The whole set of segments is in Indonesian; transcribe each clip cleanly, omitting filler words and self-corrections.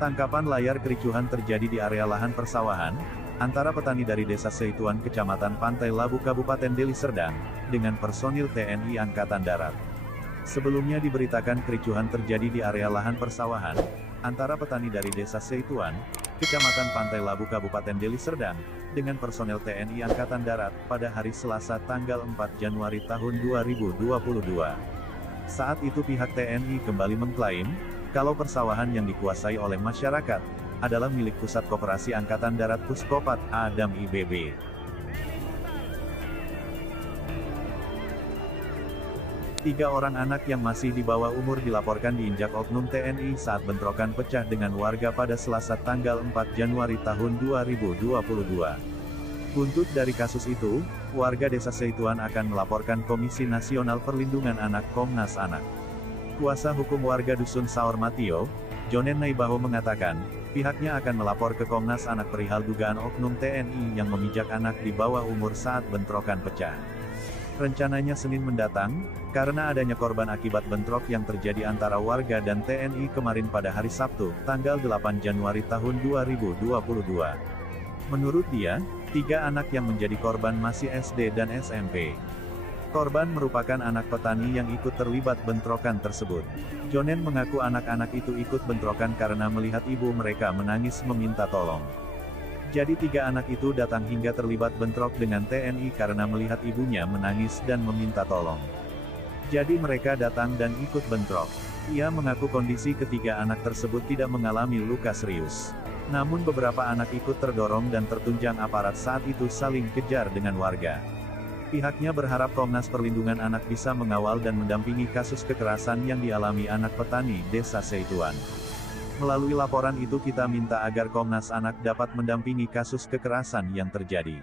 Tangkapan layar kericuhan terjadi di area lahan persawahan, antara petani dari Desa Seituan Kecamatan Pantai Labu Kabupaten Deli Serdang, dengan personil TNI Angkatan Darat. Sebelumnya diberitakan kericuhan terjadi di area lahan persawahan, antara petani dari Desa Seituan, Kecamatan Pantai Labu Kabupaten Deli Serdang, dengan personel TNI Angkatan Darat, pada hari Selasa tanggal 4 Januari tahun 2022. Saat itu pihak TNI kembali mengklaim, kalau persawahan yang dikuasai oleh masyarakat, adalah milik Pusat Koperasi Angkatan Darat Puskopat, Adam IBB. Tiga orang anak yang masih di bawah umur dilaporkan diinjak oknum TNI saat bentrokan pecah dengan warga pada Selasa tanggal 4 Januari tahun 2022. Buntut dari kasus itu, warga Desa Seituan akan melaporkan Komisi Nasional Perlindungan Anak Komnas Anak. Kuasa hukum warga Dusun Saor Matio, Jonen Naibaho mengatakan, pihaknya akan melapor ke Komnas Anak perihal dugaan oknum TNI yang memijak anak di bawah umur saat bentrokan pecah. Rencananya Senin mendatang, karena adanya korban akibat bentrok yang terjadi antara warga dan TNI kemarin pada hari Sabtu, tanggal 8 Januari tahun 2022. Menurut dia, 3 anak yang menjadi korban masih SD dan SMP. Korban merupakan anak petani yang ikut terlibat bentrokan tersebut. Jonen mengaku anak-anak itu ikut bentrokan karena melihat ibu mereka menangis meminta tolong. Jadi 3 anak itu datang hingga terlibat bentrok dengan TNI karena melihat ibunya menangis dan meminta tolong. Jadi mereka datang dan ikut bentrok. Ia mengaku kondisi ketiga anak tersebut tidak mengalami luka serius. Namun beberapa anak ikut terdorong dan tertunjang aparat saat itu saling kejar dengan warga. Pihaknya berharap Komnas Perlindungan Anak bisa mengawal dan mendampingi kasus kekerasan yang dialami anak petani Desa Seituan. Melalui laporan itu kita minta agar Komnas Anak dapat mendampingi kasus kekerasan yang terjadi.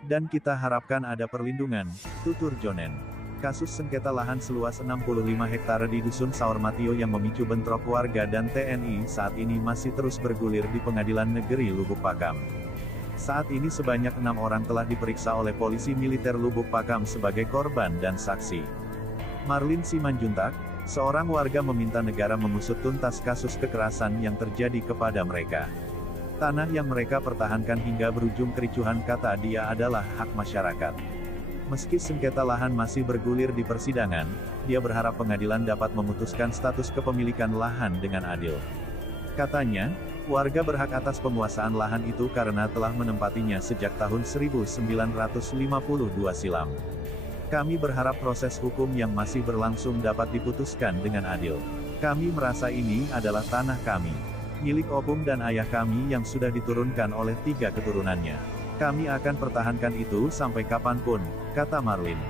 Dan kita harapkan ada perlindungan, tutur Jonen. Kasus sengketa lahan seluas 65 hektare di Dusun Saor Matio yang memicu bentrok warga dan TNI saat ini masih terus bergulir di Pengadilan Negeri Lubuk Pakam. Saat ini sebanyak 6 orang telah diperiksa oleh polisi militer Lubuk Pakam sebagai korban dan saksi. Marlin Simanjuntak, seorang warga meminta negara mengusut tuntas kasus kekerasan yang terjadi kepada mereka. Tanah yang mereka pertahankan hingga berujung kericuhan, kata dia, adalah hak masyarakat. Meski sengketa lahan masih bergulir di persidangan, dia berharap pengadilan dapat memutuskan status kepemilikan lahan dengan adil. Katanya, warga berhak atas penguasaan lahan itu karena telah menempatinya sejak tahun 1952 silam. Kami berharap proses hukum yang masih berlangsung dapat diputuskan dengan adil. Kami merasa ini adalah tanah kami, milik opung dan ayah kami yang sudah diturunkan oleh 3 keturunannya. Kami akan pertahankan itu sampai kapanpun, kata Marlin.